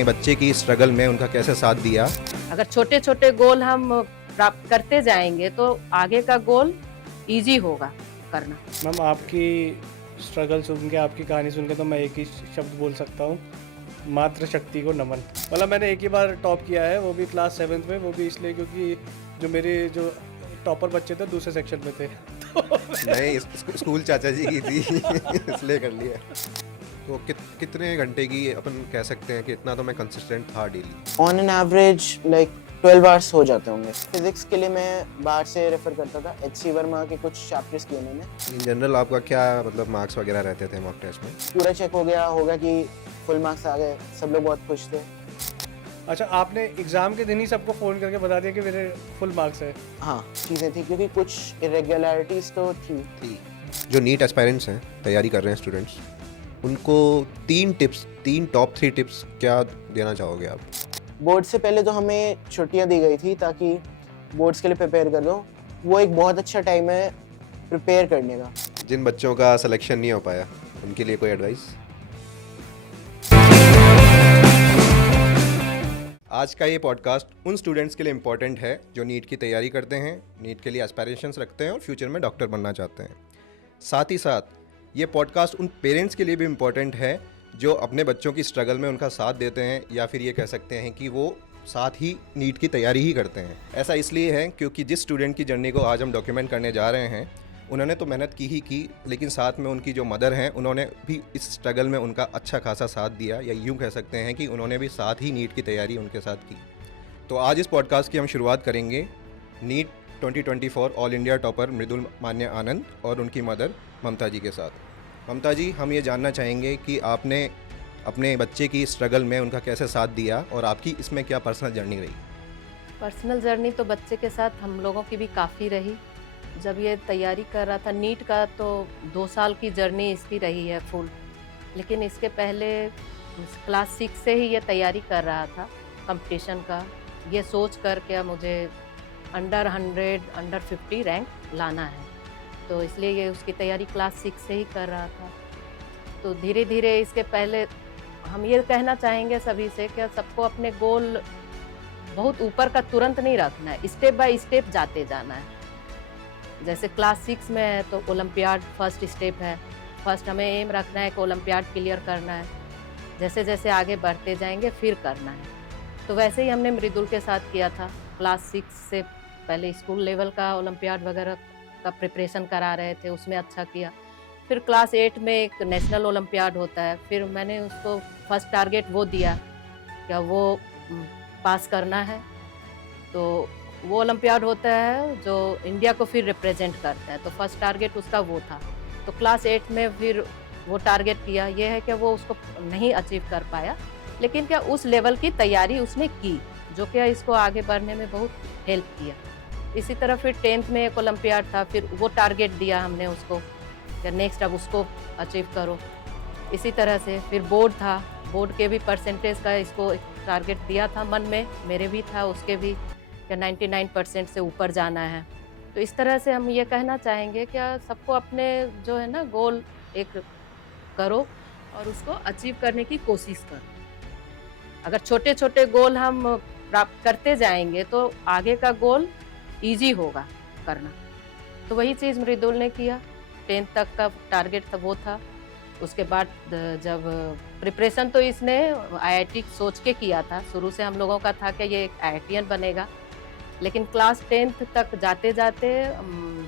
अपने बच्चे की स्ट्रगल में उनका कैसे साथ दिया। अगर छोटे छोटे गोल हम प्राप्त करते जाएंगे तो आगे का गोल इजी होगा करना। मैम आपकी स्ट्रगल सुन के, आपकी कहानी सुन के तो मैं एक ही शब्द बोल सकता हूँ, मातृशक्ति को नमन। मतलब मैंने एक ही बार टॉप किया है, वो भी क्लास 7th में, वो भी इसलिए क्योंकि जो मेरे जो टॉपर बच्चे थे दूसरे सेक्शन में थे नहीं, स्कूल चाचा जी की थी इसलिए कर लिया। तो कितने घंटे की अपन कह सकते हैं कि इतना तो मैं कंसिस्टेंट था daily? On an average like 12 hours हो जाते होंगे। फिजिक्स के लिए मैं बाहर से रेफर करता था, HC वर्मा के कुछ चैप्टर्स किए मैंने। इन जनरल आपका क्या मतलब मार्क्स वगैरह रहते थे मॉक टेस्ट में? पूरा चेक हो गया होगा कि फुल मार्क्स आ गए, सब लोग बहुत खुश थे। अच्छा, आपने एग्ज़ाम के दिन ही सबको फ़ोन करके बता दिया कि मेरे फुल मार्क्स है? हाँ, चीज़ें थी क्योंकि कुछ इरेगुलरिटीज़ तो थी। जो नीट एस्पायरेंट्स हैं, तैयारी कर रहे हैं स्टूडेंट्स, उनको 3 टॉप 3 टिप्स क्या देना चाहोगे आप? बोर्ड से पहले तो हमें छुट्टियाँ दी गई थी ताकि बोर्ड्स के लिए प्रिपेयर कर दो। वो एक बहुत अच्छा टाइम है प्रिपेयर करने का। जिन बच्चों का सिलेक्शन नहीं हो पाया उनके लिए कोई एडवाइस? आज का ये पॉडकास्ट उन स्टूडेंट्स के लिए इम्पोर्टेंट है जो नीट की तैयारी करते हैं, नीट के लिए एस्पायरेशंस रखते हैं और फ्यूचर में डॉक्टर बनना चाहते हैं। साथ ही साथ ये पॉडकास्ट उन पेरेंट्स के लिए भी इम्पोर्टेंट है जो अपने बच्चों की स्ट्रगल में उनका साथ देते हैं, या फिर ये कह सकते हैं कि वो साथ ही नीट की तैयारी ही करते हैं। ऐसा इसलिए है क्योंकि जिस स्टूडेंट की जर्नी को आज हम डॉक्यूमेंट करने जा रहे हैं, उन्होंने तो मेहनत की ही की, लेकिन साथ में उनकी जो मदर हैं उन्होंने भी इस स्ट्रगल में उनका अच्छा खासा साथ दिया, या यूँ कह सकते हैं कि उन्होंने भी साथ ही नीट की तैयारी उनके साथ की। तो आज इस पॉडकास्ट की हम शुरुआत करेंगे नीट 2024 ऑल इंडिया टॉपर मृदुल मान्य आनंद और उनकी मदर ममता जी के साथ। ममता जी, हम ये जानना चाहेंगे कि आपने अपने बच्चे की स्ट्रगल में उनका कैसे साथ दिया और आपकी इसमें क्या पर्सनल जर्नी रही? पर्सनल जर्नी तो बच्चे के साथ हम लोगों की भी काफ़ी रही। जब ये तैयारी कर रहा था नीट का तो 2 साल की जर्नी इसकी रही है फुल, लेकिन इसके पहले क्लास 6 से ही ये तैयारी कर रहा था कंपटीशन का, ये सोच कर क्या मुझे अंडर 100 अंडर 50 रैंक लाना है, तो इसलिए ये उसकी तैयारी क्लास 6 से ही कर रहा था। तो धीरे धीरे इसके पहले हम ये कहना चाहेंगे सभी से कि सबको अपने गोल बहुत ऊपर का तुरंत नहीं रखना है, स्टेप बाय स्टेप जाते जाना है। जैसे क्लास 6 में है तो ओलंपियाड फर्स्ट स्टेप है, फर्स्ट हमें एम रखना है कि ओलंपियाड क्लियर करना है, जैसे जैसे आगे बढ़ते जाएंगे फिर करना है। तो वैसे ही हमने मृदुल के साथ किया था। क्लास 6 से पहले स्कूल लेवल का ओलंपियाड वगैरह का प्रिपरेशन करा रहे थे, उसमें अच्छा किया। फिर क्लास 8 में एक नेशनल ओलंपियाड होता है, फिर मैंने उसको फर्स्ट टारगेट वो दिया क्या वो पास करना है, तो वो ओलंपियाड होता है जो इंडिया को फिर रिप्रेजेंट करता है, तो फर्स्ट टारगेट उसका वो था। तो क्लास 8 में फिर वो टारगेट किया, ये है कि वो उसको नहीं अचीव कर पाया, लेकिन क्या उस लेवल की तैयारी उसने की जो क्या इसको आगे बढ़ने में बहुत हेल्प किया। इसी तरह फिर 10th में एक ओलंपियाड था, फिर वो टारगेट दिया हमने उसको कि नेक्स्ट अब उसको अचीव करो। इसी तरह से फिर बोर्ड था, बोर्ड के भी परसेंटेज का इसको एक टारगेट दिया था मन में, मेरे भी था, उसके भी कि 99% से ऊपर जाना है। तो इस तरह से हम ये कहना चाहेंगे कि सबको अपने जो है ना गोल एक करो और उसको अचीव करने की कोशिश करो। अगर छोटे छोटे गोल हम प्राप्त करते जाएंगे तो आगे का गोल इजी होगा करना। तो वही चीज़ मृदुल ने किया, 10th तक का टारगेट था वो था। उसके बाद जब प्रिपरेशन तो इसने IIT सोच के किया था, शुरू से हम लोगों का था कि ये एक IITian बनेगा, लेकिन क्लास 10th तक जाते जाते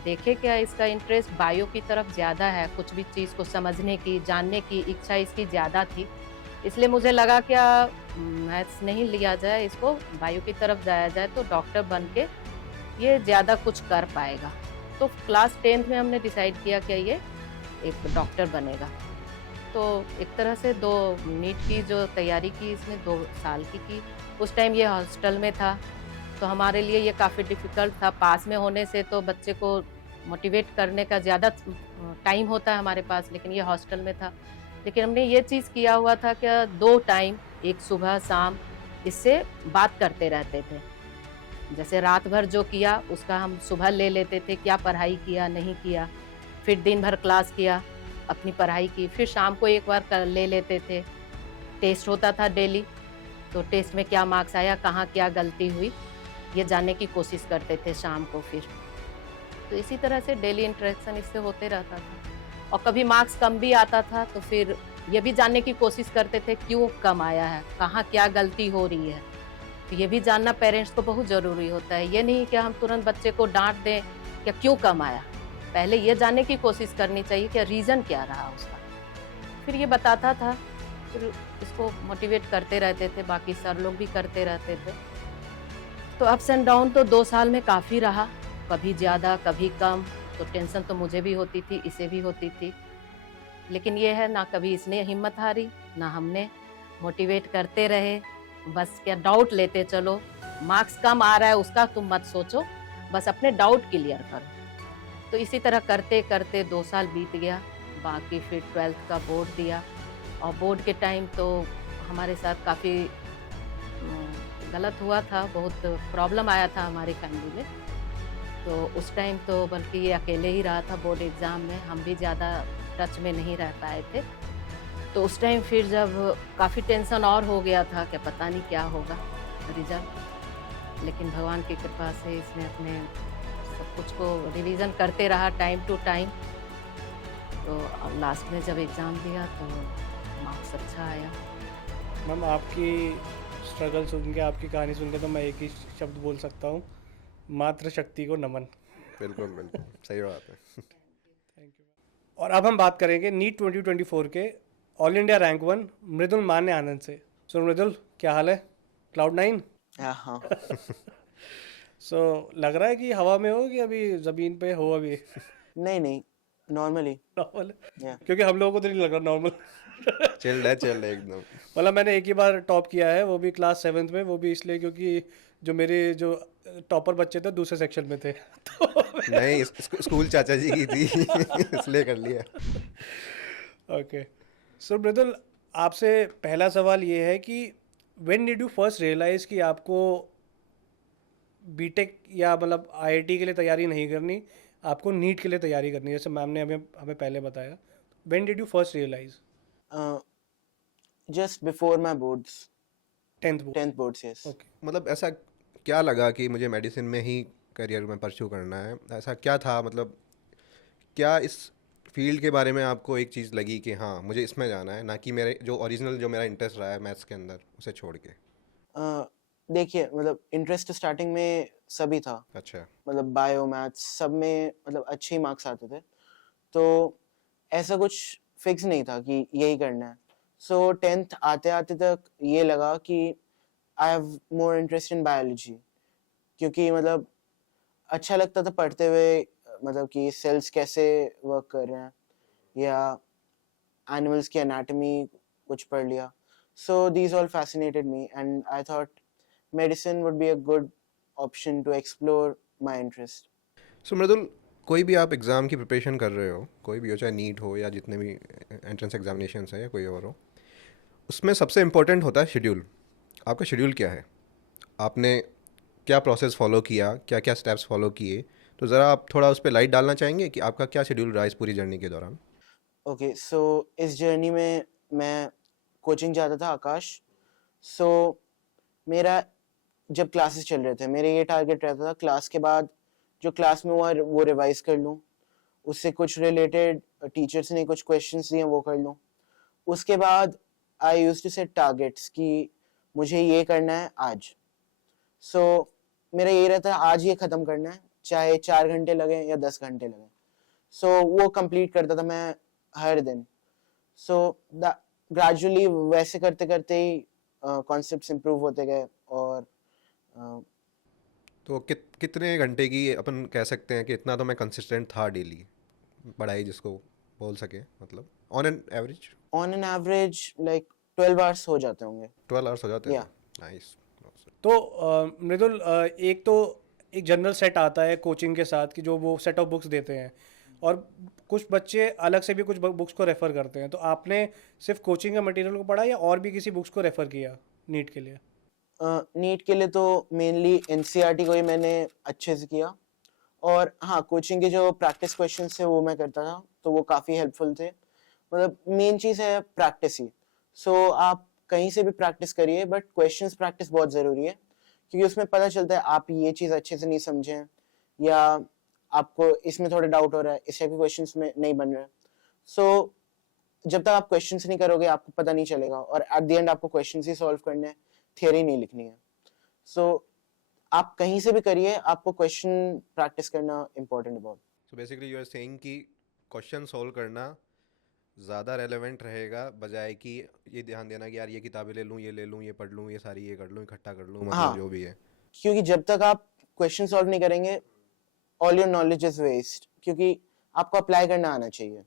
देखे क्या इसका इंटरेस्ट बायो की तरफ ज़्यादा है, कुछ भी चीज़ को समझने की, जानने की इच्छा इसकी ज़्यादा थी। इसलिए मुझे लगा क्या मैथ्स नहीं लिया जाए, इसको बायो की तरफ जाया जाए तो डॉक्टर बन के ये ज़्यादा कुछ कर पाएगा। तो क्लास 10th में हमने डिसाइड किया कि ये एक डॉक्टर बनेगा। तो एक तरह से नीट की जो तैयारी की इसने 2 साल की। उस टाइम ये हॉस्टल में था, तो हमारे लिए ये काफ़ी डिफ़िकल्ट था। पास में होने से तो बच्चे को मोटिवेट करने का ज़्यादा टाइम होता है हमारे पास, लेकिन ये हॉस्टल में था। लेकिन हमने ये चीज़ किया हुआ था कि 2 टाइम, एक सुबह शाम, इससे बात करते रहते थे। जैसे रात भर जो किया उसका हम सुबह ले लेते थे, क्या पढ़ाई किया नहीं किया, फिर दिन भर क्लास किया, अपनी पढ़ाई की, फिर शाम को एक बार ले लेते थे। टेस्ट होता था डेली, तो टेस्ट में क्या मार्क्स आया, कहाँ क्या गलती हुई, ये जानने की कोशिश करते थे शाम को फिर। तो इसी तरह से डेली इंटरेक्शन इससे होते रहता था। और कभी मार्क्स कम भी आता था तो फिर ये भी जानने की कोशिश करते थे क्यों कम आया है, कहाँ क्या गलती हो रही है। तो ये भी जानना पेरेंट्स को बहुत ज़रूरी होता है। ये नहीं कि हम तुरंत बच्चे को डांट दें कि क्यों कम आया, पहले ये जानने की कोशिश करनी चाहिए कि रीज़न क्या रहा उसका। फिर ये बताता था, फिर इसको मोटिवेट करते रहते थे, बाकी सर लोग भी करते रहते थे। तो अप्स एंड डाउन तो 2 साल में काफ़ी रहा, कभी ज़्यादा कभी कम। तो टेंशन तो मुझे भी होती थी, इसे भी होती थी, लेकिन ये है ना कभी इसने हिम्मत हारी ना हमने, मोटिवेट करते रहे। बस क्या डाउट लेते चलो, मार्क्स कम आ रहा है उसका तुम मत सोचो, बस अपने डाउट क्लियर करो। तो इसी तरह करते करते 2 साल बीत गया। बाकी फिर 12th का बोर्ड दिया, और बोर्ड के टाइम तो हमारे साथ काफ़ी गलत हुआ था, बहुत प्रॉब्लम आया था हमारी फैमिली में। तो उस टाइम तो बल्कि ये अकेले ही रहा था बोर्ड एग्ज़ाम में, हम भी ज़्यादा टच में नहीं रह पाए थे। तो उस टाइम फिर जब काफ़ी टेंशन और हो गया था कि पता नहीं क्या होगा रिजल्ट, लेकिन भगवान की कृपा से इसने अपने सब कुछ को रिवीजन करते रहा टाइम टू टाइम। तो लास्ट में जब एग्ज़ाम दिया तो मार्क्स अच्छा आया। मैम आपकी स्ट्रगल सुन के, आपकी कहानी सुन के तो मैं एक ही शब्द बोल सकता हूँ, मात्र शक्ति को नमन। बिल्कुल बिल्कुल सही बात है। Thank you. और अब हम बात करेंगे नीट 2024 के ऑल इंडिया रैंक 1 मृदुल मान्य आनंद से। सो मृदुल, क्या हाल है? क्लाउड 9? हाँ। सो लग रहा है कि हवा में हो कि अभी ज़मीन पे हो अभी? नहीं, नॉर्मली। नॉर्मल? या क्योंकि हम लोगों को तो नहीं लग रहा नॉर्मल। चिल्ड है एकदम। मतलब मैंने एक ही बार टॉप किया है, वो भी क्लास 7th में, वो भी इसलिए क्योंकि जो मेरे जो टॉपर बच्चे थे दूसरे सेक्शन में थे। तो नहीं, स्कूल चाचा जी की थी इसलिए कर लिया। ओके। सो मृदुल, आपसे पहला सवाल ये है कि when did you first realize कि आपको बीटेक या मतलब आईआईटी के लिए तैयारी नहीं करनी, आपको नीट के लिए तैयारी करनी है, जैसे मैम ने हमें पहले बताया। When did you first realize? Just before my boards, 10th board? 10th boards, yes. Okay. मतलब ऐसा क्या लगा कि मुझे मेडिसिन में ही करियर में परस्यू करना है? ऐसा क्या था, मतलब क्या इस फील्ड के बारे में आपको एक चीज़ लगी कि हाँ मुझे इसमें जाना है, ना कि मेरे जो ओरिजिनल जो मेरा इंटरेस्ट रहा है मैथ्स के अंदर उसे छोड़ के? देखिए, मतलब इंटरेस्ट स्टार्टिंग में सभी था, अच्छा। मतलब बायो मैथ्स सब में मतलब अच्छे ही मार्क्स आते थे, तो ऐसा कुछ फिक्स नहीं था कि यही करना है। सो 10th आते आते तक ये लगा कि I have more interest in biology, क्योंकि मतलब अच्छा लगता था पढ़ते हुए, मतलब कि सेल्स कैसे वर्क कर रहे हैं या एनिमल्स की एनाटॉमी कुछ पढ़ लिया। So these all fascinated me and I thought medicine would be a good option to explore my interest. So Mridul, कोई भी आप एग्ज़ाम की प्रिपरेशन कर रहे हो, कोई भी हो, चाहे नीट हो या जितने भी एंट्रेंस एग्जामिनेशंस हैं या कोई और हो, उसमें सबसे इम्पोर्टेंट होता है शेड्यूल। आपका शेड्यूल क्या है? आपने क्या प्रोसेस फॉलो किया, क्या क्या स्टेप्स फॉलो किए? तो ज़रा आप थोड़ा उस पर लाइट डालना चाहेंगे कि आपका क्या शेड्यूल रहा इस पूरी जर्नी के दौरान? ओके, सो इस जर्नी में मैं कोचिंग जाता था आकाश। सो मेरा जब क्लासेस चल रहे थे, मेरे ये टारगेट रहता था क्लास के बाद जो क्लास में हुआ वो रिवाइज कर लूँ, उससे कुछ रिलेटेड टीचर्स ने कुछ क्वेश्चंस दिए वो कर लूँ। उसके बाद I used to set targets कि मुझे ये करना है आज। सो मेरा ये रहता है आज ये ख़त्म करना है, चाहे 4 घंटे लगे या 10 घंटे लगे। सो वो कंप्लीट करता था मैं हर दिन। सो ग्रेजुअली वैसे करते करते ही कॉन्सेप्ट्स इम्प्रूव होते गए, और तो कितने घंटे की अपन कह सकते हैं कि इतना तो मैं कंसिस्टेंट था डेली पढ़ाई जिसको बोल सके, मतलब on an average? On an average like 12 hours हो जाते होंगे। 12 आवर्स हो जाते हैं? Yeah. नाइस। तो मृदुल, एक तो एक जनरल सेट आता है कोचिंग के साथ कि जो वो सेट ऑफ बुक्स देते हैं, और कुछ बच्चे अलग से भी कुछ बुक्स को रेफ़र करते हैं। तो आपने सिर्फ कोचिंग का मटेरियल को पढ़ा या और भी किसी बुक्स को रेफ़र किया नीट के लिए? नीट के लिए तो मेनली एनसीईआरटी को ही मैंने अच्छे से किया, और हाँ कोचिंग के जो प्रैक्टिस क्वेश्चंस थे वो मैं करता था, तो वो काफ़ी हेल्पफुल थे। मतलब मेन चीज़ है प्रैक्टिस ही। सो आप कहीं से भी प्रैक्टिस करिए, बट क्वेश्चंस प्रैक्टिस बहुत ज़रूरी है, क्योंकि उसमें पता चलता है आप ये चीज़ अच्छे से नहीं समझे हैं, या आपको इसमें थोड़ा डाउट हो रहा है, इस टाइप के क्वेश्चंस में नहीं बन रहे। सो जब तक आप क्वेश्चंस नहीं करोगे आपको पता नहीं चलेगा, और एट द एंड आपको क्वेश्चंस ही सॉल्व करने हैं, थियरी नहीं लिखनी है। सो आप कहीं से भी करिए, आपको क्वेश्चन प्रैक्टिस करना इंपॉर्टेंट है बहुत। So basically you are saying कि क्वेश्चन सॉल्व करना ज़्यादा रेलेवेंट रहेगा, बजाय कि ये ध्यान देना कि यार ये किताबें ले लूँ, ये पढ़ लूँ, ये सारी ये कर लूँ, इकट्ठा कर लूँ, मतलब हाँ। जो भी है। क्योंकि जब तक आप क्वेश्चन सॉल्व नहीं करेंगे, all your knowledge is waste, क्योंकि आपको अप्लाई करना आना चाहिए।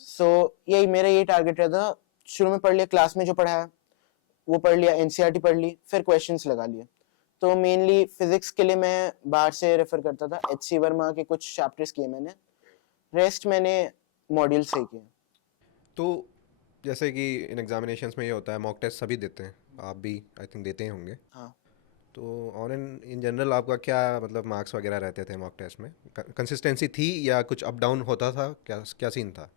सो यही मेरा ये टारगेट रहता था। शुरू में पढ़ लिया, क्लास में जो पढ़ा है वो पढ़ लिया, एनसीईआरटी पढ़ ली, फिर क्वेश्चंस लगा लिए। तो मेनली फिजिक्स के लिए मैं बाहर से रेफर करता था, एच.सी. वर्मा के कुछ चैप्टर्स किए मैंने, रेस्ट मैंने मॉड्यूल से ही किए। तो जैसे कि इन एग्जामिनेशंस में ये होता है, मॉक टेस्ट सभी देते हैं, आप भी आई थिंक देते ही होंगे। हाँ। तो ऑन इन जनरल आपका क्या मतलब मार्क्स वगैरह रहते थे मॉक टेस्ट में? कंसिस्टेंसी थी या कुछ अप डाउन होता था? क्या क्या सीन था?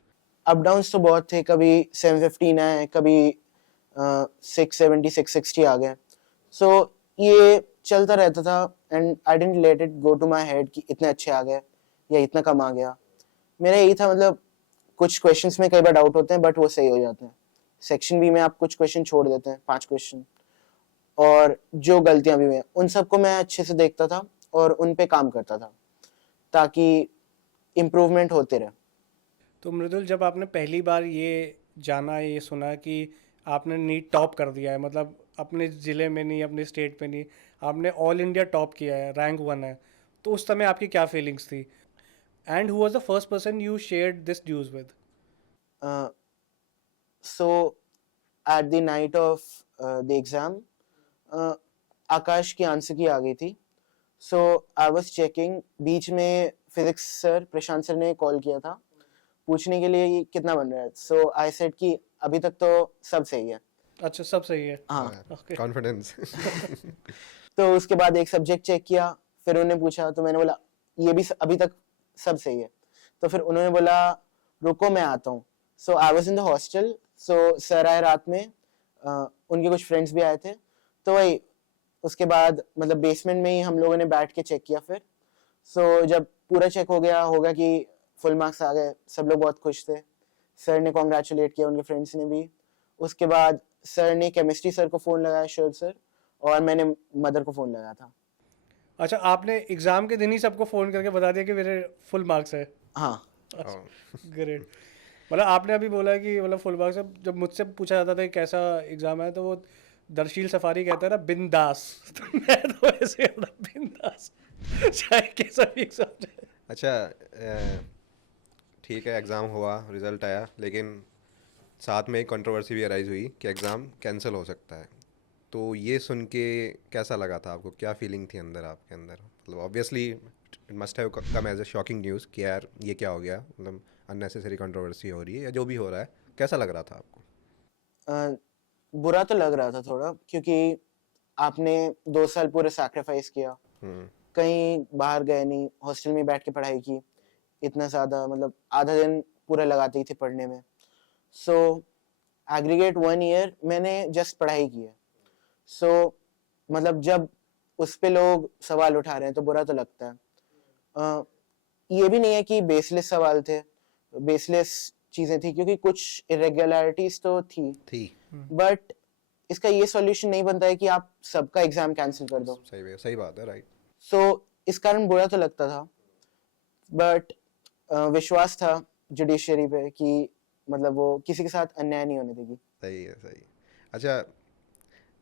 अप डाउन्स तो बहुत थे, कभी 715 आए, कभी 670 660 आ गए। सो ये चलता रहता था, and I didn't let it go to my head कि इतने अच्छे आ गए या इतना कम आ गया। मेरा यही था, मतलब कुछ क्वेश्चंस में कई बार डाउट होते हैं बट वो सही हो जाते हैं। सेक्शन बी में आप कुछ क्वेश्चन छोड़ देते हैं, 5 क्वेश्चन, और जो गलतियां भी हुई हैं उन सबको मैं अच्छे से देखता था और उन पे काम करता था, ताकि इम्प्रूवमेंट होते रहे। तो मृदुल, जब आपने पहली बार ये जाना, ये सुना कि आपने नीट टॉप कर दिया है, मतलब अपने ज़िले में नहीं, अपने स्टेट में नहीं, आपने ऑल इंडिया टॉप किया है, रैंक 1 है, तो उस समय आपकी क्या फीलिंग्स थी? And who was the first person you shared this news with? So at the night of the exam, आकाश की आंसर की आ गई थी। सो आई वाज चेकिंग, बीच में फिजिक्स सर प्रशांत सर ने कॉल किया था पूछने के लिए कि कितना बन रहा है। सो आई सेड कि अभी तक तो सब सही है। अच्छा, सब सही है। हाँ। ओके। कॉन्फिडेंस। तो उसके बाद एक सब्जेक्ट चेक किया, फिर उन्होंने पूछा, तो मैंने बोला ये भी अभी तक सब सही है। तो फिर उन्होंने बोला रुको मैं आता हूँ। So I was in the hostel. So sir आए रात में, उनके कुछ फ्रेंड्स भी आए थे, तो वही उसके बाद मतलब बेसमेंट में ही हम लोगों ने बैठ के चेक किया। फिर जब पूरा चेक हो गया होगा कि फुल मार्क्स आ गए, सब लोग बहुत खुश थे। सर ने कॉन्ग्रेचुलेट किया, उनके फ्रेंड्स ने भी। उसके बाद सर ने केमिस्ट्री सर को फ़ोन लगाया, शोर सर, और मैंने मदर को फ़ोन लगाया था। अच्छा, आपने एग्ज़ाम के दिन ही सबको फ़ोन करके बता दिया कि मेरे फुल मार्क्स है? हाँ। ग्रेट। मतलब आपने अभी बोला कि मतलब फुल मार्क्स है, जब मुझसे पूछा जाता था कि कैसा एग्ज़ाम है, तो वो दरशील सफारी कहता है ना, बिंदास। तो मैं तो ऐसे बिंदास, चाहे कैसा भी एग्ज़ाम जाए। अच्छा, ठीक है, एग्ज़ाम हुआ, रिज़ल्ट आया, लेकिन साथ में एक कंट्रोवर्सी भी अराइज हुई कि एग्ज़ाम कैंसिल हो सकता है। तो ये सुन के कैसा लगा था आपको? क्या फीलिंग थी अंदर आपके अंदर? मतलब obviously it must have come as a shocking news कि यार ये क्या हो गया, मतलब अननेसेसरी कंट्रोवर्सी हो रही है या जो भी हो रहा है। कैसा लग रहा था आपको? बुरा तो लग रहा था थोड़ा, क्योंकि आपने 2 साल पूरे सैक्रिफाइस किया, कहीं बाहर गए नहीं, हॉस्टल में बैठ के पढ़ाई की इतना ज़्यादा, मतलब आधा दिन पूरा लगाते ही थे पढ़ने में। सो एग्रीगेट 1 ईयर मैंने जस्ट पढ़ाई की है। सो मतलब जब उस पे लोग सवाल उठा रहे हैं तो बुरा तो लगता है। ये भी नहीं है कि बेसलेस सवाल थे, बेसलेस चीज़ें थी, क्योंकि कुछ इरेगुलरिटीज तो थी, बट इसका ये सॉल्यूशन नहीं बनता है कि आप सबका एग्जाम कैंसिल कर दो। सही बात है, राइट। सो इस कारण बुरा तो लगता था, बट विश्वास था जुडिशरी पे कि मतलब वो किसी के साथ अन्याय नहीं होने देगी। सही है, सही। अच्छा,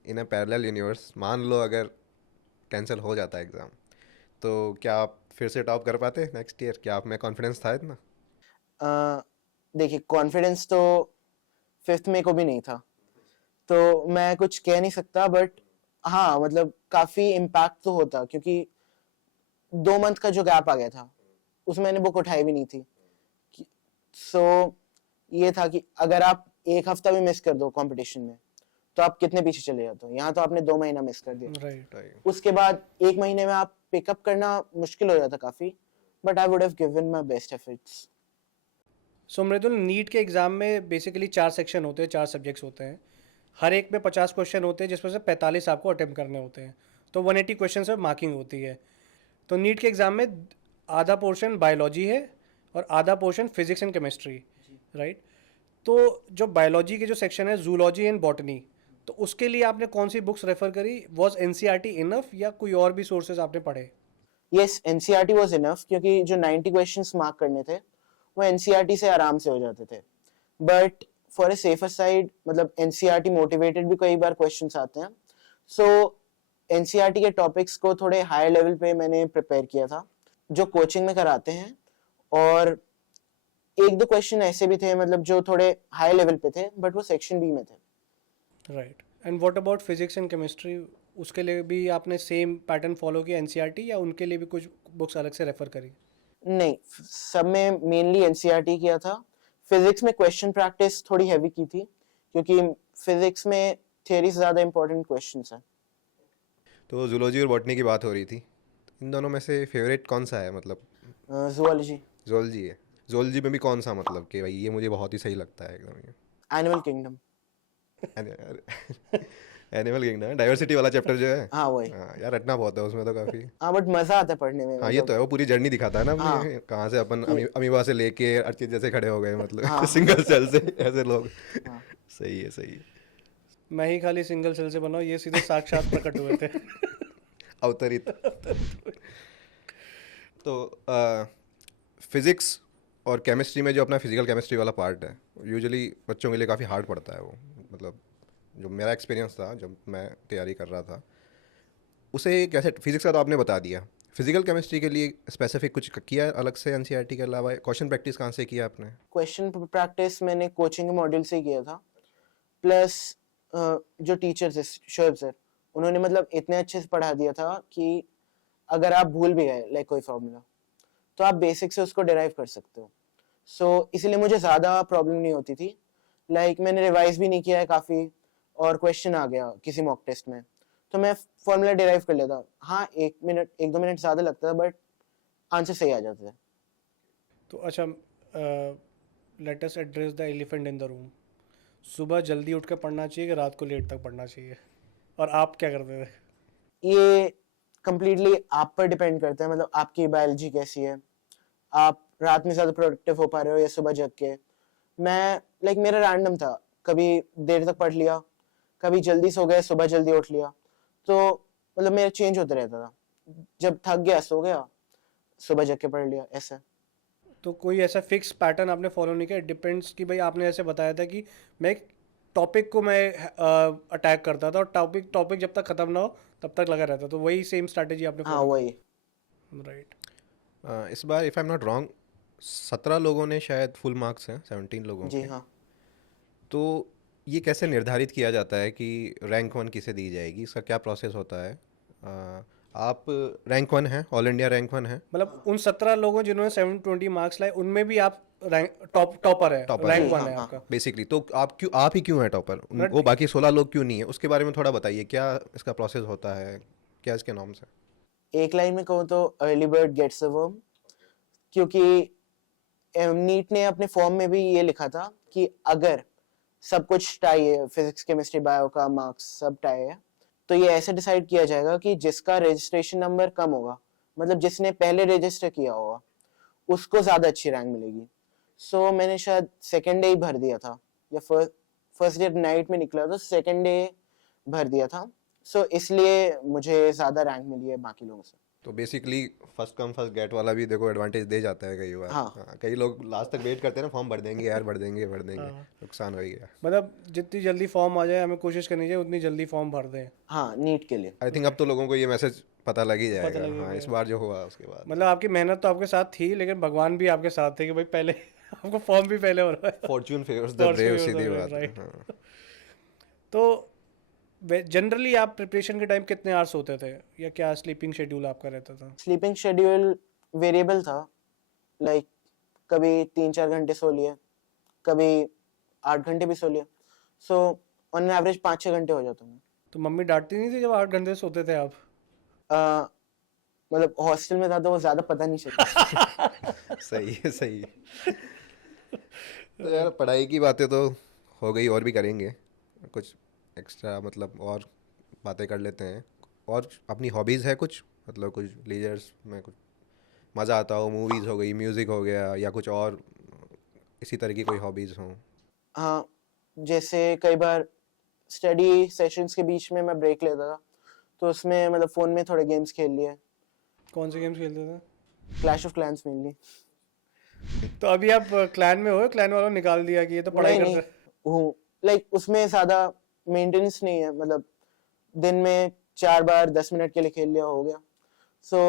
इन अ पैरेलल यूनिवर्स, मान लो अगर कैंसिल हो जाता है एग्ज़ाम, तो क्या आप फिर से टॉप कर पाते नेक्स्ट ईयर? क्या आप में कॉन्फिडेंस था इतना? देखिए, कॉन्फिडेंस तो 5th में को भी नहीं था, तो मैं कुछ कह नहीं सकता, बट हाँ मतलब काफ़ी इम्पैक्ट तो होता, क्योंकि 2 मंथ का जो गैप आ गया था उसमें मैंने बुक उठाई भी नहीं थी। सो ये था कि अगर आप 1 हफ्ता भी मिस कर दो कंपटीशन में तो आप कितने पीछे चले जाते हो। यहाँ तो आपने 2 महीना मिस कर दिया, राइट। उसके बाद 1 महीने में आप पिकअप करना मुश्किल हो जाता काफ़ी, but I would have given my best efforts. So Mridul, NEET के एग्ज़ाम में बेसिकली 4 सेक्शन होते हैं, 4 सब्जेक्ट्स होते हैं। हर एक में 50 क्वेश्चन होते हैं जिसमें से 45 आपको अटेम्प्ट करने होते हैं, तो 180 क्वेश्चन से मार्किंग होती है। तो नीट के एग्ज़ाम में आधा पोर्शन बायोलॉजी है और आधा portion physics and chemistry, right. तो जो बायोलॉजी के जो सेक्शन है जूलॉजी एंड बॉटनी, तो उसके लिए आपने कौन सी बुक्स रेफर करी? वॉज एनसीईआरटी इनफ या कोई और भी सोर्सेज आपने पढ़े? यस, एनसीईआरटी वाज इनफ, क्योंकि जो 90 क्वेश्चंस मार्क करने थे वो एनसीईआरटी से आराम से हो जाते थे। But for a safer side, मतलब एनसीईआरटी मोटिवेटेड भी कई बार क्वेश्चंस आते हैं, सो एनसीईआरटी के टॉपिक्स को थोड़े हायर लेवल पे मैंने प्रिपेयर किया था जो कोचिंग में कराते हैं, और एक दो क्वेश्चन ऐसे भी थे मतलब जो थोड़े हाई लेवल पे थे बट वो सेक्शन बी में थे। Right. And what about physics and chemistry, उसके लिए भी आपने सेम पैटर्न फॉलो किया एनसीईआरटी, या उनके लिए भी कुछ बुक्स अलग से रेफर करी? नहीं, सब में मेनली एनसीईआरटी किया था। फिजिक्स में क्वेश्चन प्रैक्टिस थोड़ी हैवी की थी क्योंकि फिजिक्स में थियरी से ज़्यादा इंपॉर्टेंट क्वेश्चंस हैं। तो जूलॉजी और बॉटनी की बात हो रही थी, इन दोनों में से फेवरेट कौन सा है? मतलब जूलॉजी। जूलॉजी है। जूलॉजी में भी कौन सा, मतलब कि भाई ये मुझे बहुत ही सही लगता है एकदम ये? Animal kingdom. Animal kingdom, diversity वाला चैप्टर जो है। हाँ वही। हाँ यार, रटना बहुत है उसमें तो काफ़ी। हाँ बट मज़ा आता है पढ़ने में। हाँ ये तो है, वो पूरी जर्नी दिखाता है ना अपनी, हाँ। कहाँ से अपन अमीबा से लेके अर्चित जैसे खड़े हो गए, मतलब हाँ। सिंगल सेल से ऐसे लोग। हाँ। सही है, सही है। मैं ही खाली सिंगल सेल से बना हूं, ये सीधे साक्षात प्रकट हुए थे। अवतरित। तो फिजिक्स और केमिस्ट्री में जो अपना फिजिकल केमिस्ट्री वाला पार्ट है, यूजुअली बच्चों के लिए काफ़ी हार्ड पड़ता है वो। मतलब जो मेरा एक्सपीरियंस था जब मैं तैयारी कर रहा था, उसे कैसे, फिजिक्स का तो आपने बता दिया, फिजिकल केमिस्ट्री के लिए स्पेसिफिक कुछ किया अलग से एनसीईआरटी के अलावा? क्वेश्चन प्रैक्टिस कहाँ से किया आपने? क्वेश्चन प्रैक्टिस मैंने कोचिंग के मॉड्यूल से ही किया था, प्लस जो टीचर्स है शोएब सर, उन्होंने मतलब इतने अच्छे से पढ़ा दिया था कि अगर आप भूल भी गए लाइक कोई फॉर्मूला तो आप बेसिक से उसको डिराइव कर सकते हो। सो इसलिए मुझे ज़्यादा प्रॉब्लम नहीं होती थी। लाइक मैंने रिवाइज भी नहीं किया है काफ़ी, और क्वेश्चन आ गया किसी मॉक टेस्ट में तो मैं फॉर्मूला डिराइव कर लेता। हाँ, 1-2 मिनट ज़्यादा लगता था बट आंसर सही आ जाते थे। तो अच्छा, let us address the elephant in the room. सुबह जल्दी उठ कर पढ़ना चाहिए कि रात को लेट तक पढ़ना चाहिए? और आप क्या करते थे? ये कंप्लीटली आप पर डिपेंड करता है, मतलब आपकी बायोलॉजी कैसी है, आप रात में ज़्यादा प्रोडक्टिव हो पा रहे हो या सुबह जग के। मैं लाइक मेरा रैंडम था, कभी देर तक पढ़ लिया, कभी जल्दी सो गए, सुबह जल्दी उठ लिया, तो मतलब मेरा चेंज होता रहता था। जब थक गया सो गया, सुबह जग के पढ़ लिया, ऐसा। तो कोई ऐसा फिक्स पैटर्न आपने फॉलो नहीं किया? डिपेंड्स कि भाई आपने ऐसे बताया था कि मैं एक टॉपिक को मैं अटैक करता था और टॉपिक जब तक ख़त्म ना हो तब तक लगा रहता, तो वही सेम स्ट्रैटेजी आपने हाँ follow वही। की? राइट। इस बार if I am not wrong 17 लोगों ने शायद फुल मार्क्स हैं, 17 लोगों जी के। हाँ। तो ये कैसे निर्धारित किया जाता है कि रैंक 1 किसे दी जाएगी? इसका क्या प्रोसेस होता है? आप रैंक 1 हैं, ऑल इंडिया रैंक 1 है? मतलब उन 17 लोगों जिन्होंने 720 मार्क्स लाए उनमें भी आप टॉपर है, टॉपर रैंक है। 1 हाँ, है हाँ। आपका? बेसिकली तो आप ही क्यों हैं टॉपर? वो बाकी 16 लोग क्यों नहीं है? उसके बारे में थोड़ा बताइए, क्या इसका प्रोसेस होता है, क्या इसके नॉर्म्स हैं? एक लाइन में कहूँ तो early bird gets the worm, क्योंकि नीट ने अपने फॉर्म में भी ये लिखा था कि अगर सब कुछ टाई है, फिजिक्स केमिस्ट्री बायो का मार्क्स सब टाई है, तो ये ऐसे डिसाइड किया जाएगा कि जिसका रजिस्ट्रेशन नंबर कम होगा, मतलब जिसने पहले रजिस्टर किया होगा, उसको ज़्यादा अच्छी रैंक मिलेगी। सो मैंने शायद सेकेंड डे ही भर दिया था, या फर्स्ट डे नाइट में निकला तो सेकेंड डे भर दिया था। सो इसलिए मुझे ज़्यादा रैंक मिली है बाकी लोगों से। तो basically first come first get वाला भी देखो एडवांटेज दे जाता है कई बार। हाँ। कई लोग लास्ट तक वेट करते हैं ना, फॉर्म भर देंगे यार, भर देंगे, नुकसान हो गया। मतलब जितनी जल्दी फॉर्म आ जाए हमें कोशिश करनी चाहिए उतनी जल्दी फॉर्म भर दें। हाँ, नीट के लिए। आई थिंक अब तो लोगों को ये मैसेज पता लग ही जाएगा। लग ही हाँ, इस बार जो हुआ उसके बाद। मतलब आपकी मेहनत तो आपके साथ थी, लेकिन भगवान भी आपके साथ थे कि भाई पहले आपको फॉर्म भी पहले हो रहा है। Fortune favours the Fortune brave, favors the Sidhi brave, बात है। right. हाँ। तो जनरली आप प्रिपरेशन के टाइम कितने आवर्स सोते थे, या क्या स्लीपिंग शेड्यूल आपका रहता था? स्लीपिंग शेड्यूल वेरिएबल था, लाइक कभी 3-4 घंटे सो लिए, कभी 8 घंटे भी सो लिए। सो ऑन एवरेज 5-6 घंटे हो जाता है। तो मम्मी डांटती नहीं थी जब 8 घंटे सोते थे आप? मतलब हॉस्टल में था तो वो ज़्यादा पता नहीं चलता। सही है, सही है। तो यार पढ़ाई की बातें तो हो गई, और भी करेंगे कुछ एक्स्ट्रा मतलब और बातें कर लेते हैं। और अपनी हॉबीज़ है कुछ, मतलब कुछ लीजर्स में कुछ मज़ा आता हो, मूवीज़ हो गई, म्यूज़िक हो गया, या कुछ और इसी तरह की कोई हॉबीज़ हों? हाँ, जैसे कई बार स्टडी सेशंस के बीच में मैं ब्रेक लेता था, तो उसमें मतलब फ़ोन में थोड़े गेम्स खेल लिए। कौन से गेम्स खेलते थे? Clash of clans mainly. तो अभी आप क्लैन में हो, क्लैन वालों ने निकाल दिया कि ये तो पढ़ाई नहीं कर नहीं रहा है? हूँ, लाइक उसमें ज़्यादा मेंटेनेंस नहीं है, मतलब दिन में 4 बार 10 मिनट के लिए खेल लिया हो गया। सो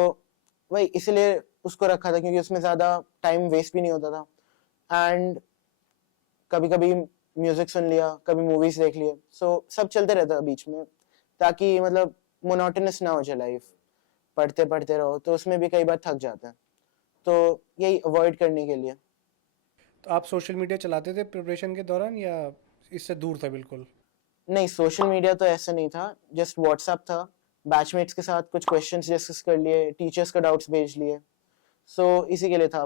वही इसलिए उसको रखा था, क्योंकि उसमें ज़्यादा टाइम वेस्ट भी नहीं होता था, एंड कभी कभी म्यूजिक सुन लिया, कभी मूवीज देख लिए। सो सब चलते रहता है बीच में, ताकि मतलब मोनोटोनस ना हो जाए लाइफ। पढ़ते पढ़ते रहो तो उसमें भी कई बार थक जाते हैं, तो यही अवॉइड करने के लिए। तो आप सोशल मीडिया चलाते थे प्रिपरेशन के दौरान या इससे दूर था बिल्कुल? नहीं, सोशल मीडिया तो ऐसा नहीं था, जस्ट व्हाट्सएप था। बैचमेट्स के साथ कुछ क्वेश्चंस डिस्कस कर लिए, टीचर्स का डाउट्स भेज लिए। सो इसी के लिए था।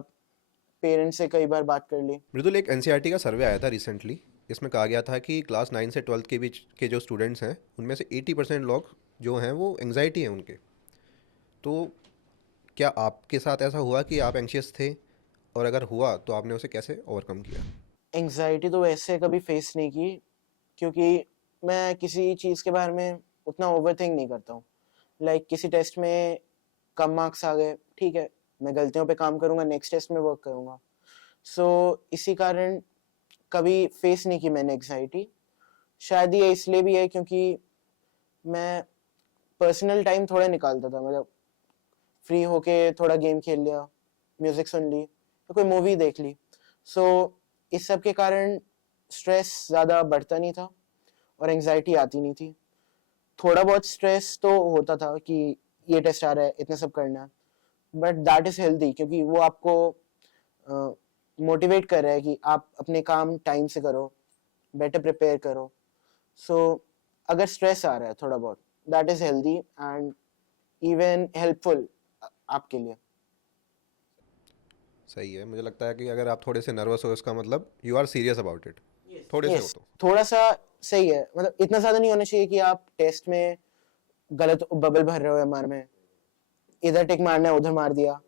पेरेंट्स से कई बार बात कर ली। मृदुल, एक एनसीईआरटी का सर्वे आया था रिसेंटली। इसमें कहा गया था कि क्लास 9 से 12 के बीच के जो स्टूडेंट्स हैं उनमें से 80% लोग जो हैं वो एंग्जाइटी है उनके। तो क्या आपके साथ ऐसा हुआ कि आप एंग्शियस थे, और अगर हुआ तो आपने उसे कैसे ओवरकम किया? एंग्जाइटी तो वैसे कभी फेस नहीं की, क्योंकि मैं किसी चीज़ के बारे में उतना ओवर थिंक नहीं करता हूँ। लाइक किसी टेस्ट में कम मार्क्स आ गए, ठीक है, मैं गलतियों पे काम करूँगा, नेक्स्ट टेस्ट में वर्क करूँगा। सो इसी कारण कभी फेस नहीं की मैंने एंग्जाइटी। शायद ये इसलिए भी है क्योंकि मैं पर्सनल टाइम थोड़ा निकालता था, मतलब फ्री होके थोड़ा गेम खेल लिया, म्यूजिक सुन ली, तो कोई मूवी देख ली। सो इस सब के कारण स्ट्रेस ज़्यादा बढ़ता नहीं था और एंग्जाइटी आती नहीं थी। थोड़ा बहुत स्ट्रेस तो होता था कि ये टेस्ट आ रहा है, इतना सब करना है, बट दैट इज़ हेल्दी, क्योंकि वो आपको मोटिवेट कर रहा है कि आप अपने काम टाइम से करो, बेटर प्रिपेयर करो। सो अगर स्ट्रेस आ रहा है थोड़ा बहुत, that is healthy and even helpful आपके लिए। सही है। मुझे लगता है कि अगर आप थोड़े से नर्वस हो, इसका मतलब you are serious about it. थोड़े से हो यस, तो थोड़ा सा सही है, मतलब इतना ज़्यादा नहीं होना चाहिए कि आप टेस्ट में गलत बबल भर रहे हो एमआर में, इधर टिक मारना है उधर मार दिया।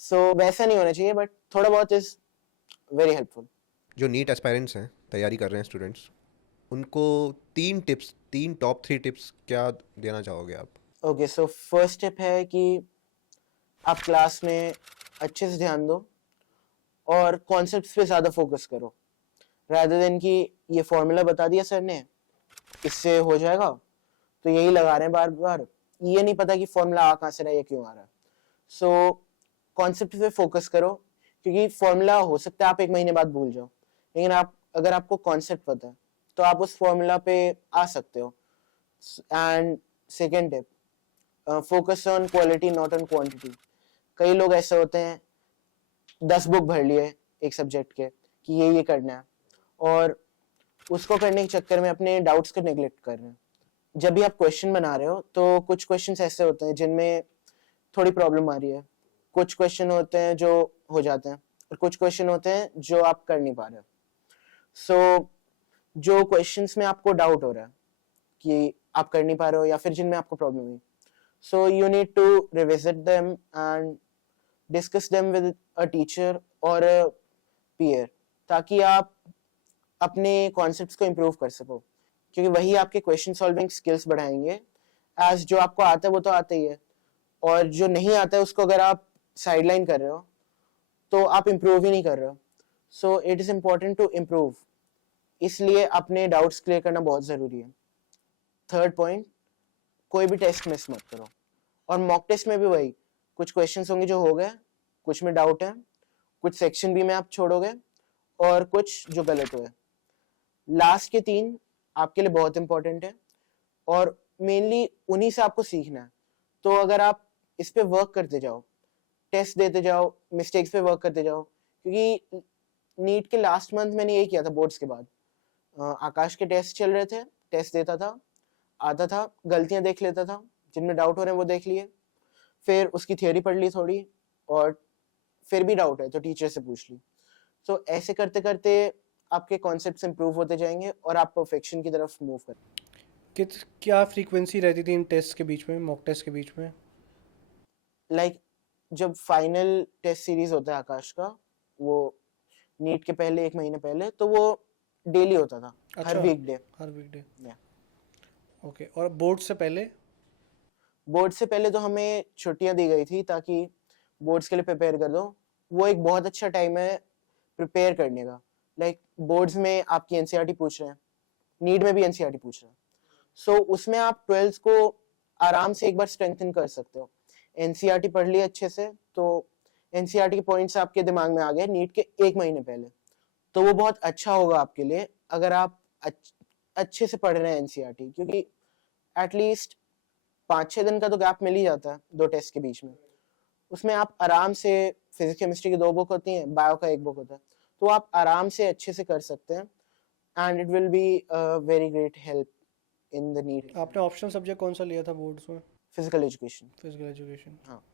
सो वैसा नहीं होना चाहिए, बट थोड़ा बहुत इज वेरी हेल्पफुल। जो नीट एस्पायरेंट्स हैं, तैयारी कर रहे हैं स्टूडेंट्स, उनको 3 टिप्स, 3 टॉप 3 टिप्स क्या देना चाहोगे आप? ओके, सो फर्स्ट टिप है कि आप क्लास में अच्छे से ध्यान दो और कॉन्सेप्ट्स पे ज़्यादा फोकस करो, रादर देन कि ये फॉर्मूला बता दिया सर ने, इससे हो जाएगा, तो यही लगा रहे हैं बार बार, ये नहीं पता कि फॉर्मूला आ कहाँ से रहा है या क्यों आ रहा है। सो कॉन्सेप्ट पे फोकस करो, क्योंकि फॉर्मूला हो सकता है आप 1 महीने बाद भूल जाओ, लेकिन आप अगर आपको कॉन्सेप्ट पता है तो आप उस फॉर्मूला पे आ सकते हो। And second tip, focus on quality not on quantity. कई लोग ऐसे होते हैं 10 बुक भर लिए एक सब्जेक्ट के कि ये करना है, और उसको करने के चक्कर में अपने डाउट्स को नेग्लेक्ट कर रहे हैं। जब भी आप क्वेश्चन बना रहे हो तो कुछ क्वेश्चंस ऐसे होते हैं जिनमें थोड़ी प्रॉब्लम आ रही है, कुछ क्वेश्चन होते हैं जो हो जाते हैं, और कुछ क्वेश्चन होते हैं जो आप कर नहीं पा रहे हो। सो जो क्वेश्चंस में आपको डाउट हो रहा है कि आप कर नहीं पा रहे हो या फिर जिनमें आपको प्रॉब्लम हुई, so you need to revisit them and discuss them with a teacher और अ पीयर, ताकि आप अपने कॉन्सेप्ट्स को इम्प्रूव कर सको, क्योंकि वही आपके क्वेश्चन सॉल्विंग स्किल्स बढ़ाएंगे। एज जो आपको आता है वो तो आता ही है, और जो नहीं आता है उसको अगर आप साइडलाइन कर रहे हो तो आप इम्प्रूव ही नहीं कर रहे हो। So it is important to improve, इसलिए अपने डाउट्स क्लियर करना बहुत ज़रूरी है। थर्ड पॉइंट, कोई भी टेस्ट मिस मत करो, और मॉक टेस्ट में भी वही, कुछ क्वेश्चंस होंगे जो हो गए, कुछ में डाउट है, कुछ सेक्शन बी में आप छोड़ोगे और कुछ जो गलत हुए। लास्ट के 3 आपके लिए बहुत इंपॉर्टेंट है, और मेनली उन्हीं से आपको सीखना है। तो अगर आप इस पे वर्क करते जाओ, टेस्ट देते जाओ, मिस्टेक्स पे वर्क करते जाओ, क्योंकि नीट के लास्ट मंथ मैंने यही किया था बोर्ड्स के बाद। आकाश के टेस्ट चल रहे थे, टेस्ट देता था, आता था, गलतियां देख लेता था, जिनमें डाउट हो रहे हैं वो देख लिए, फिर उसकी थियोरी पढ़ ली थोड़ी, और फिर भी डाउट है तो टीचर से पूछ ली। सो ऐसे करते करते आपके कॉन्सेप्ट्स इंप्रूव होते जाएंगे और आप परफेक्शन की तरफ मूव करें। क्या फ्रीक्वेंसी रहती थी इन टेस्ट के बीच में, मॉक टेस्ट के बीच में? लाइक जब फाइनल टेस्ट सीरीज होता है आकाश का, वो नीट के पहले 1 महीने पहले, तो वो डेली होता था, हर अच्छा, वीकडे। हर वीकडे। Yeah. ओके, और बोर्ड से पहले? बोर्ड से पहले तो हमें छुट्टियां दी गई थी ताकि बोर्ड्स के लिए प्रिपेयर कर दो। वो एक बहुत अच्छा टाइम है प्रिपेयर करने का। लाइक बोर्ड्स में आपकी एनसीईआरटी पूछ रहे हैं, नीट में भी एनसीईआरटी पूछ रहे हैं, सो उसमें आप 12th को आराम से एक बार स्ट्रेंथन कर सकते हो। एनसीईआरटी पढ़ ली अच्छे से, तो एनसीईआरटी के पॉइंट्स आपके दिमाग में आ गए नीट के 1 महीने पहले, तो वो बहुत अच्छा होगा आपके लिए अगर आप अच्छे से पढ़ रहे हैं एनसीईआरटी, क्योंकि एटलीस्ट 5-6 दिन का तो गैप मिल ही जाता है 2 टेस्ट के बीच में। उसमें आप आराम से, फिजिक्स केमिस्ट्री की 2 बुक होती हैं, बायो का 1 बुक होता है, तो आप आराम से अच्छे से कर सकते हैं, and it will be very great help in the NEET. आपने ऑप्शनल सब्जेक्ट कौन सा लिया था बोर्ड्स में? Physical education. Physical education. हाँ।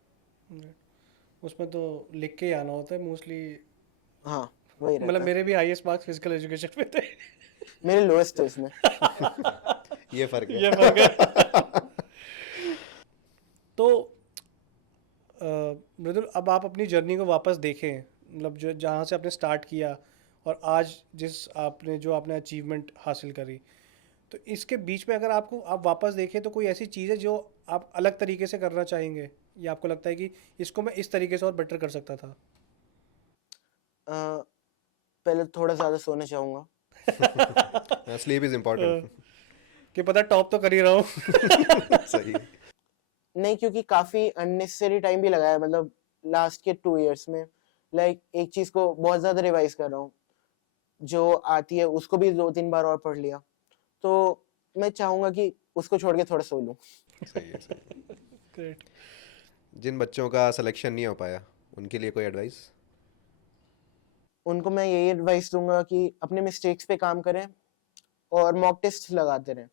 उसमें तो लिख के ही आना होता है मोस्टली। हाँ, वही रहता मतलब है। मेरे भी हाईएस्ट मार्क्स फिजिकल एजुकेशन में थे। मेरे लोएस्ट थे इसमें। ये फर्क है। ये फर्क है। तो मृदुल, अब आप अपनी जर्नी को वापस देखें, मतलब जो जहाँ से आपने स्टार्ट किया और आज जो आपने अचीवमेंट हासिल करी, तो इसके बीच में अगर आप वापस देखें तो कोई ऐसी चीज़ है जो आप अलग तरीके से करना चाहेंगे, या आपको लगता है कि इसको मैं इस तरीके से और बेटर कर सकता था? पहले थोड़ा ज़्यादा सोना चाहूँगा। Sleep is important. कि पता टॉप तो कर ही रहा हूँ। सही है। नहीं, क्योंकि काफ़ी अननेसेसरी टाइम भी लगाया, मतलब लास्ट के 2 इयर्स में। लाइक एक चीज़ को बहुत ज़्यादा रिवाइज कर रहा हूँ, जो आती है उसको भी 2-3 बार और पढ़ लिया, तो मैं चाहूँगा कि उसको छोड़ के थोड़ा सो लूँ। सही है, सही है। ग्रेट। जिन बच्चों का सिलेक्शन नहीं हो पाया उनके लिए कोई एडवाइस? उनको मैं यही एडवाइस दूंगा कि अपने मिस्टेक्स पे काम करें और मॉक टेस्ट लगाते रहें।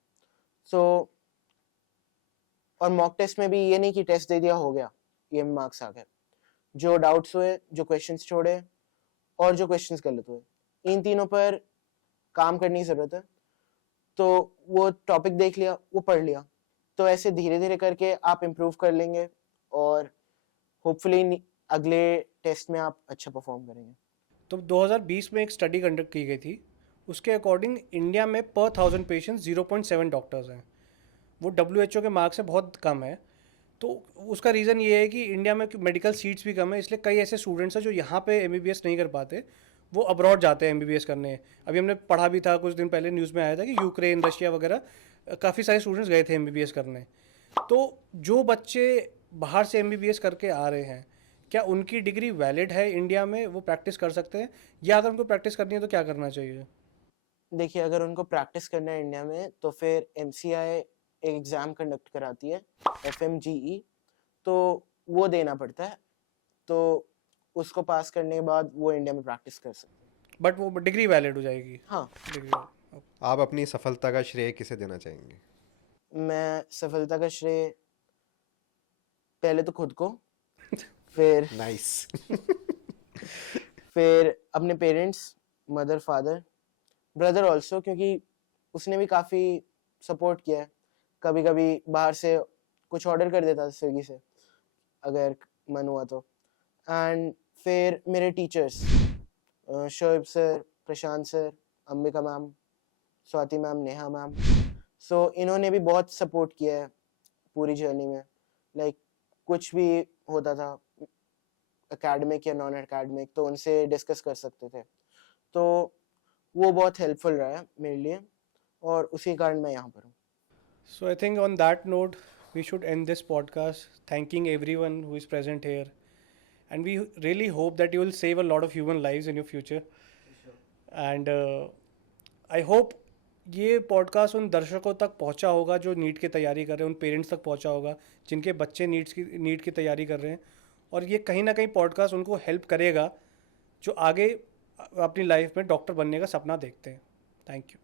सो और मॉक टेस्ट में भी ये नहीं कि टेस्ट दे दिया हो गया, ये मार्क्स आ गए। जो डाउट्स हुए, जो क्वेश्चंस छोड़े और जो क्वेश्चंस गलत हुए, इन तीनों पर काम करने की ज़रूरत है। तो वो टॉपिक देख लिया, वो पढ़ लिया, तो ऐसे धीरे धीरे करके आप इम्प्रूव कर लेंगे और होपफुली अगले टेस्ट में आप अच्छा परफॉर्म करेंगे। तो 2020 में एक स्टडी कंडक्ट की गई थी, उसके अकॉर्डिंग इंडिया में पर 1000 पेशेंट्स 0.7 डॉक्टर्स हैं। वो WHO के मार्क्स से बहुत कम है। तो उसका रीज़न ये है कि इंडिया में मेडिकल सीट्स भी कम है, इसलिए कई ऐसे स्टूडेंट्स हैं जो यहाँ पे MBBS नहीं कर पाते, वो अब्रॉड जाते हैं MBBS करने। अभी हमने पढ़ा भी था, कुछ दिन पहले न्यूज़ में आया था कि यूक्रेन, रशिया वगैरह काफ़ी सारे स्टूडेंट्स गए थे MBBS करने। तो जो बच्चे बाहर से MBBS करके आ रहे हैं, क्या उनकी डिग्री वैलिड है इंडिया में, वो प्रैक्टिस कर सकते हैं, या अगर उनको प्रैक्टिस करनी है तो क्या करना चाहिए? देखिए, अगर उनको प्रैक्टिस करना है इंडिया में, तो फिर MCI एक एग्ज़ाम कंडक्ट कराती है, FMGE, तो वो देना पड़ता है। तो उसको पास करने के बाद वो इंडिया में प्रैक्टिस कर सकते हैं। बट वो डिग्री वैलिड हो जाएगी? हाँ। डिग्री। आप अपनी सफलता का श्रेय किसे देना चाहेंगे? मैं सफलता का श्रेय पहले तो खुद को, फिर नाइस। फिर अपने parents, mother, father, brother also, क्योंकि उसने भी काफ़ी सपोर्ट किया है। कभी कभी बाहर से कुछ ऑर्डर कर देता स्विगी से अगर मन हुआ तो। एंड फिर मेरे teachers, Shoaib sir, Prashant sir, Ambika ma'am, Swati ma'am, Neha ma'am, so इन्होंने भी बहुत सपोर्ट किया है पूरी जर्नी में। लाइक कुछ भी होता था एकेडमिक या नॉन एकेडमिक, तो उनसे डिस्कस कर सकते थे, तो वो बहुत हेल्पफुल रहा है मेरे लिए, और उसी कारण मैं यहाँ पर हूँ। So I think on that note, we should end this podcast, thanking everyone who is present here. And we really hope that you will save a lot of human lives in your future. And I hope ये podcast उन दर्शकों तक पहुंचा होगा जो NEET की तैयारी कर रहे हैं, उन पेरेंट्स तक पहुंचा होगा जिनके बच्चे नीट की तैयारी कर रहे हैं, और ये कहीं ना कहीं पॉडकास्ट उनको हेल्प करेगा जो आगे अपनी लाइफ में डॉक्टर बनने का सपना देखते हैं। Thank you.